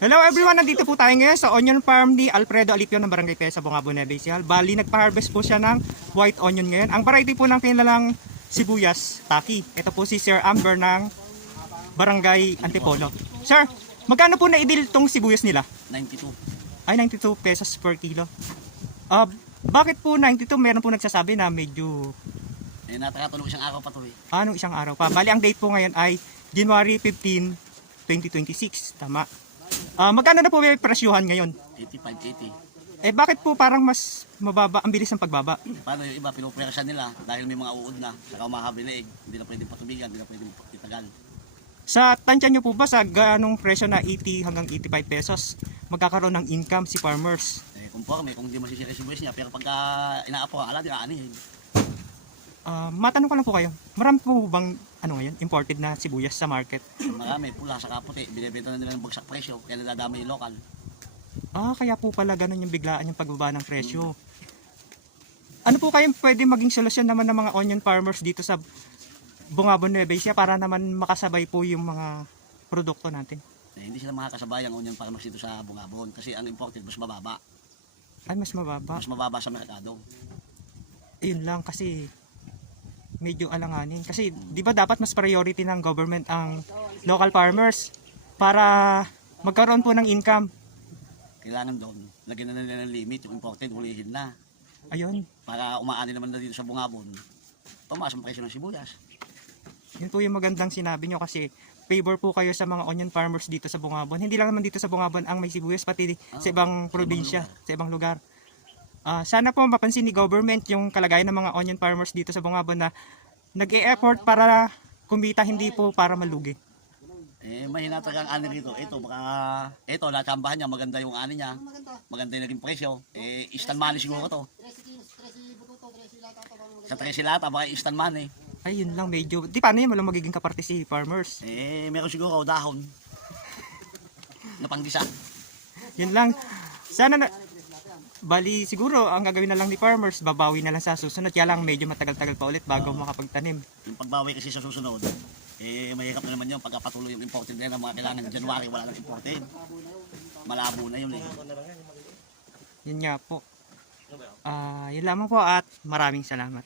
Hello everyone, nandito po tayo ngayon sa onion farm ni Alfredo Alipio ng Barangay Pesa, Bungabo, Nueva Ecija. Bali, nagpa-harvest po siya ng white onion ngayon. Ang variety po ng kanilang sibuyas, Taki. Ito po si Sir Amber ng Barangay Antipolo. Sir, magkano po na-idil tong sibuyas nila? 92. Ay, 92 pesos per kilo. Bakit po 92? Meron po nagsasabi na medyo... Nakakatulog isang araw pa to eh. Anong isang araw pa? Bali, ang date po ngayon ay January 15, 2026. Tama. Magkano na po may presyuhan ngayon? 85, 80. Bakit po parang mas mababa, ang bilis ng pagbaba? Paano yung iba, pinupwersa nila dahil may mga uod na, saka umahabi leeg. Hindi na pwedeng patubigan, hindi na pwedeng itagal. Sa tansya nyo po ba sa ganong presyo na 80 hanggang 85 pesos, magkakaroon ng income si farmers? Conforme, kung hindi masisira yung sibuyas niya, pero pagka inaapo, ala, di aanihin. Matanong ko lang po kayo, marami po bang ngayon, imported na sibuyas sa market? Marami, pula, saka puti, binibenta na nila ng bagsak presyo, kaya nadadami yung lokal. Kaya po pala ganun yung biglaan yung pagbaba ng presyo. Ano po kayong pwede maging solusyon naman ng mga onion farmers dito sa Bungabo, Nueva Ecija para naman makasabay po yung mga produkto natin? Hindi sila makakasabay ang onion farmers dito sa Bungabon kasi ang imported mas mababa. Ay, mas mababa. Mas mababa sa merkado. Yun lang kasi medyo alanganin. Kasi di ba dapat mas priority ng government ang local farmers para magkaroon po ng income? Kailangan doon, lagyan na nila ng limit, yung imported, hulihin na. Ayun. Para umaani naman na dito sa Bungabon, tumaas ang presyo ng sibuyas. Yun po yung magandang sinabi nyo kasi favor po kayo sa mga onion farmers dito sa Bungabon. Hindi lang naman dito sa Bungabon ang may sibuyas, pati sa ibang probinsya, sa ibang lugar. Sana po mapansin ni government yung kalagayan ng mga onion farmers dito sa Bungabon na nag-e-effort para kumita, hindi po para malugi. May hinatagang ani rito. Ito, baka, ito, natsambahan niya, maganda yung ani niya. Maganda yung naging presyo. Instant money siguro to. Sa 13 lata, baka instant money. Ay, yun lang medyo. Di paano yun, walang magiging kaparte si farmers. Meron siguro dahon. Napanggisa. Yun lang. Sana na... Bali, siguro, ang gagawin na lang ni farmers, babawi na lang sa susunod. Kaya lang, medyo matagal-tagal pa ulit bago makapagtanim. Yung pagbawi kasi sa susunod, mahirap na naman yun. Pagkapatuloy yung imported na yan, mga kailangan January, wala nang imported. Malabo na yun eh. Yun nga po. Yun lamang po at maraming salamat.